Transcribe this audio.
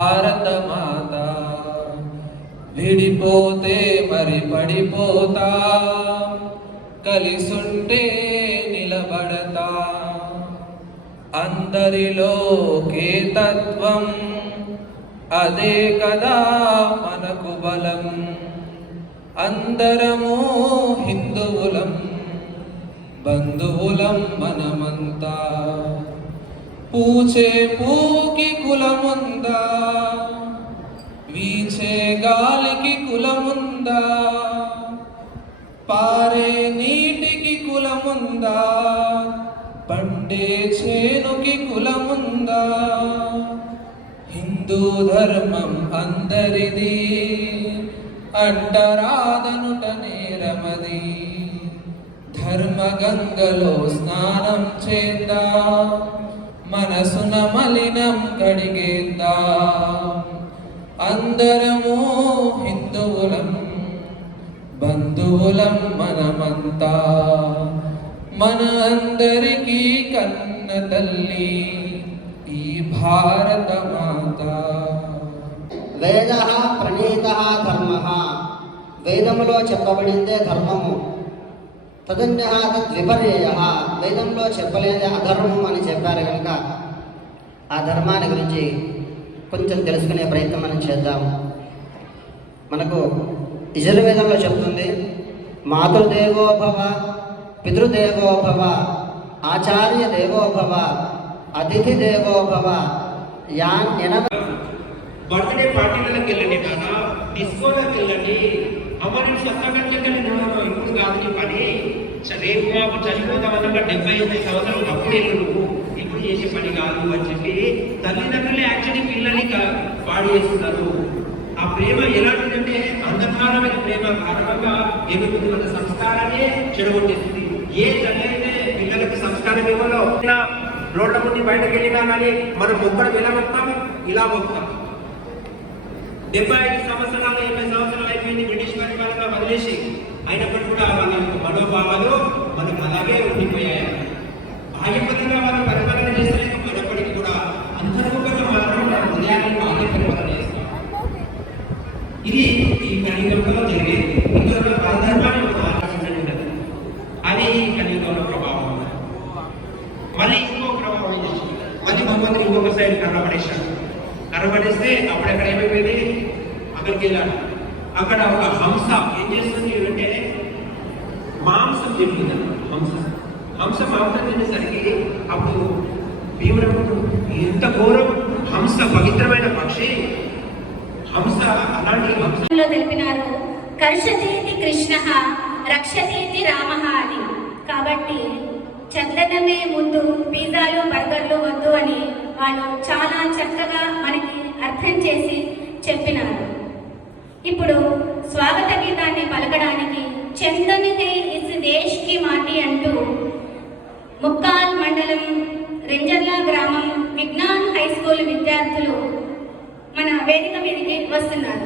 భారత మాత విడిపోతే మరి పడిపోతా, కలిసుంటే నిలబడతా. అందరిలో కేతత్వం అదే కదా మనకు బలం. అందరము హిందువులం, బంధువులం మనమంతా. పూచే పూకి కులముందా, వీచే గాలికి కులముందా, పారే నీటికి కులముందా, పండే చేనుకి కులముందా. హిందూ ధర్మం అందరిది, అంటరాదనుట నేరమది. ధర్మ గంగలో స్నానం చేద్దా, మనసున మలినం కడిగేద్దా. అందరము హిందువులం, బంధువులం మనమంతా. మన అందరికీ కన్న తల్లి ఈ భారత మాత. వేదః ప్రణీతః ధర్మః, వేదములో చెప్పబడిందే ధర్మము. తదన్యః తద్విపర్యయః, వేదంలో చెప్పలేదే అధర్మం అని చెప్పారు కనుక ఆ ధర్మాన్ని గురించి కొంచెం తెలుసుకునే ప్రయత్నం మనం చేద్దాము. మనకు యజుర్వేదంలో చెప్తుంది, మాతృదేవోభవ, పితృదేవోభవ, ఆచార్య దేవోభవ, అతిథి దేవోభవ. బర్త్డే పార్టీలకు వెళ్ళండి, నాన్న డిస్కోలకు వెళ్ళండి, అమ్మని స్వస్థగట్లకి వెళ్ళినాను. ఇప్పుడు కాదు పని, రేపు మాకు చనిపోతామన్నాక 70-80 సంవత్సరాలు అప్పుడు వెళ్ళు, ఇప్పుడు చేసే పని కాదు అని చెప్పి తల్లిదండ్రులే యాక్చువల్లీ పిల్లల్ని పాడు చేస్తున్నారు. ఆ ప్రేమ ఎలాంటిదంటే అంధకారమైన ప్రేమ కారణంగా ఎదుగుతుంది, మన సంస్కారాన్ని చెడగొట్టేస్తుంది. ఏ తల్లి అయితే పిల్లలకు సంస్కారం ఇవ్వాలో, రోడ్ల ముందు బయటకు వెళ్ళినా కానీ మనం మొక్కడం ఇలా మొత్తం ఇలా మొత్తం 75 సంవత్సరాలు 80 సంవత్సరాలు అయిపోయింది బ్రిటిష్ పరిపాలన వదిలేసి. అయినప్పటికీ కూడా వాళ్ళ మనోభావాలు మనకు అలాగే ఉండిపోయాయి. బాహ్యపరంగా వాళ్ళు పరిపాలన చేసినప్పటికీ కూడా అంతర్ముఖంగా మాత్రం మన హృదయాన్ని బాగా పరిపాలన చేస్తాం. ఇది ఈ కలియుగంలో జరిగేది. ఇందులో పరధర్మాన్ని ఆలోచించండి, అది ఈ కలియుగంలో ప్రభావం. మళ్ళీ ఇంకో ప్రభావం చేసింది, మళ్ళీ భగవంతుడు ఇంకొక సైడ్ కర్రపడేశాడు. కర్రపడేస్తే అప్పుడెక్కడ ఏమైపోయింది, అక్కడికి వెళ్ళాడు. అక్కడ ఒక హంస ఏం చేస్తుంది అంటే మాంసం తింటుంది. హంస మాంసం తినేసరికి అప్పుడు భీముడు ఎంత ఘోరం, హంస పవిత్రమైన పక్షి, హంస అలాంటి హంసలో తెలిపినారు, కర్షతీతి కృష్ణ రక్షతీతి రామ అని. కాబట్టి చందనమే ముందు పిజ్జాలు బర్గర్లు వద్దు అని వాళ్ళు చాలా చక్కగా మనకి అర్థం చేసి చెప్పినారు. ఇప్పుడు స్వాగత గీతాన్ని పలకడానికి చందన్ హే ఇస్ దేశ్ కి మాటి అంటూ ముక్కాల్ మండలం రెంజర్ల గ్రామం విజ్ఞాన్ హై స్కూల్ విద్యార్థులు మన వేదిక మీదకి వస్తున్నారు.